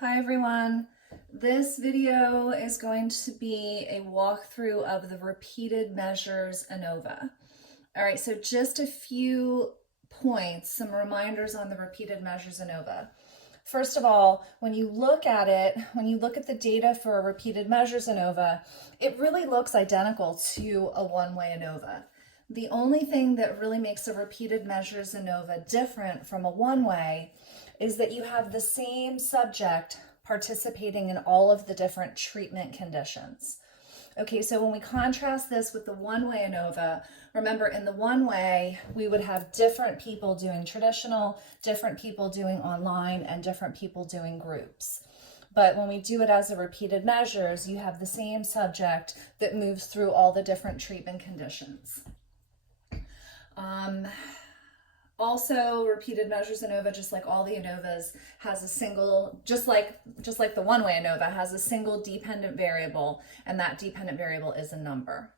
Hi everyone. This video is going to be a walkthrough of the repeated measures ANOVA. All right, so just a few points, some reminders on the repeated measures ANOVA. First of all, when you look at it, when you look at the data for a repeated measures ANOVA, it really looks identical to a one-way ANOVA. The only thing that really makes a repeated measures ANOVA different from a one-way is that you have the same subject participating in all of the different treatment conditions. Okay, so when we contrast this with the one-way ANOVA, remember in the one-way, we would have different people doing traditional, different people doing online, and different people doing groups. But when we do it as a repeated measures, you have the same subject that moves through all the different treatment conditions. Also, repeated measures ANOVA, just like all the ANOVAs, has a single, just like the one-way ANOVA, has a single dependent variable, and that dependent variable is a number.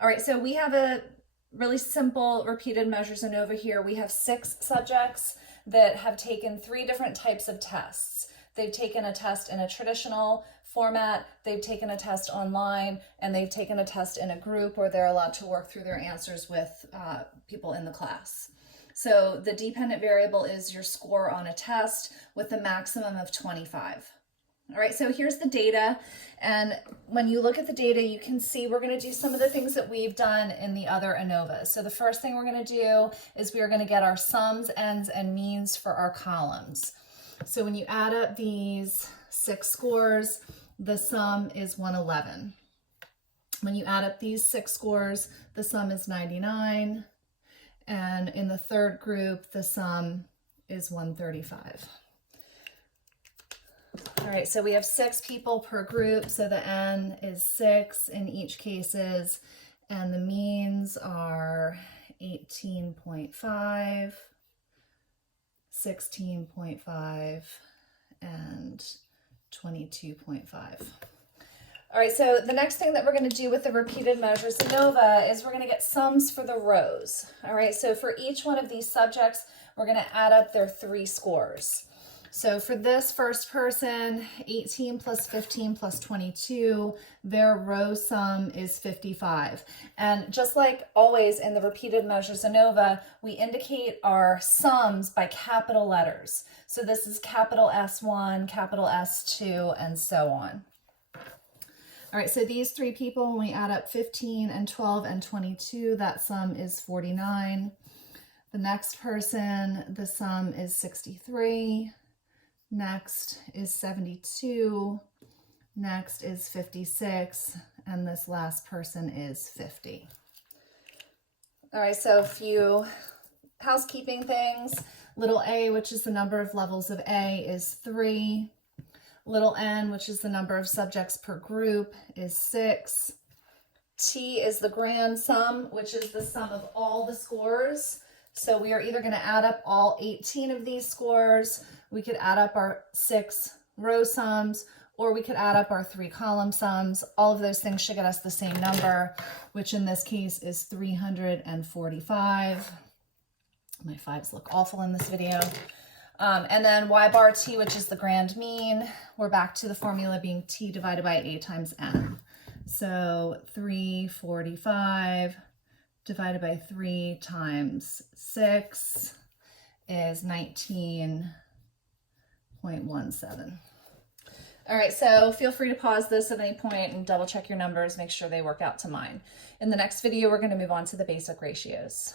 All right, so we have a really simple repeated measures ANOVA here. We have 6 subjects that have taken 3 different types of tests. They've taken a test in a traditional format, they've taken a test online, and they've taken a test in a group where they're allowed to work through their answers with people in the class. So the dependent variable is your score on a test with a maximum of 25. All right, so here's the data. And when you look at the data, you can see we're going to do some of the things that we've done in the other ANOVAs. So the first thing we're going to do is we are going to get our sums, ends, and means for our columns. So when you add up these 6 scores, the sum is 111. When you add up these 6 scores, the sum is 99. And in the third group, the sum is 135. All right, so we have 6 people per group, so the n is 6 in each cases, and the means are 18.5, 16.5, and 22.5. All right, so the next thing that we're going to do with the repeated measures ANOVA is we're going to get sums for the rows. All right, so for each one of these subjects, we're going to add up their 3 scores. So for this first person, 18 plus 15 plus 22, their row sum is 55. And just like always in the repeated measures ANOVA, we indicate our sums by capital letters. So this is capital S1, capital S2, and so on. All right, so these 3 people, when we add up 15 and 12 and 22, that sum is 49. The next person, the sum is 63. Next is 72. Next is 56. And this last person is 50. All right, so a few housekeeping things. Little a, which is the number of levels of A, is 3. Little n, which is the number of subjects per group, is 6. T is the grand sum, which is the sum of all the scores. So we are either going to add up all 18 of these scores, we could add up our 6 row sums, or we could add up our 3 column sums. All of those things should get us the same number, which in this case is 345. My 5s look awful in this video. And then y bar t, which is the grand mean, we're back to the formula being t divided by a times n. So 345 divided by 3 times 6 is 19.17. All right, so feel free to pause this at any point and double check your numbers, make sure they work out to mine. In the next video, we're going to move on to the basic ratios.